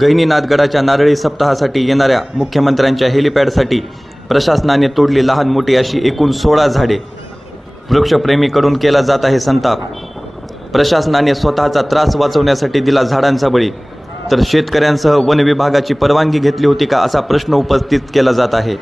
गहिनीनाथगडाच्या नारळी सप्ताहासाठी येणाऱ्या मुख्यमंत्र्यांच्या हेलिपॅडसाठी प्रशासनाने तोडली लहान मोठी अशी एकूण 16 झाडे। वृक्षप्रेमीकडून केला जात आहे संताप। प्रशासनाने स्वतःचा त्रास वाचवण्यासाठी दिला झाडांचा बळी, तर शेतकऱ्यांसह वन विभागाची परवानगी घेतली होती का असा प्रश्न उपस्थित केला जात आहे।